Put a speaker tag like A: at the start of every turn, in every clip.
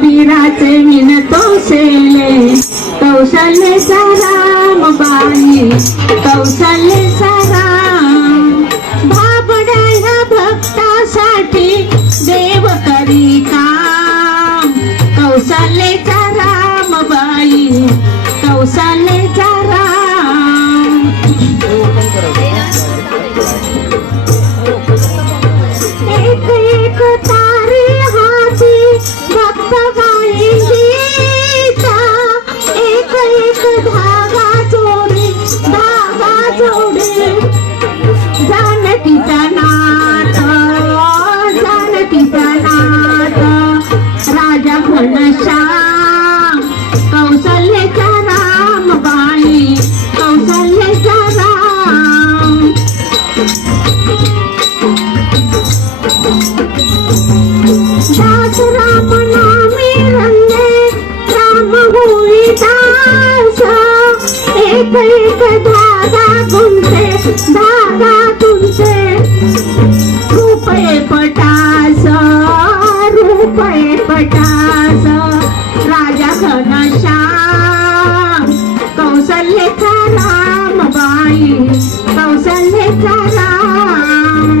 A: कबीराचे विनतो सेले कौशल्याचा राम बाई कौशल्य सा घनश्याम कौशल्याचा राम बाई कौशल्याचा राम दास राम रंगे राम। एक एक धागा गुंते धागा तुमचे ఘనశా కౌసల్య రామబాయి కౌసల్య రామ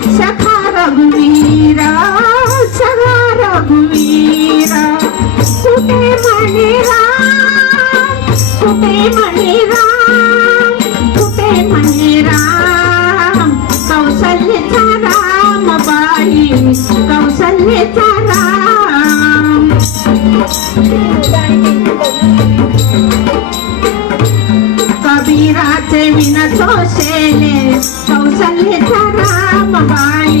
A: राम म्हणे राम कुठे म्हणे राम. राम बाई राम. कबीराचे विनतो शेले राम बाई.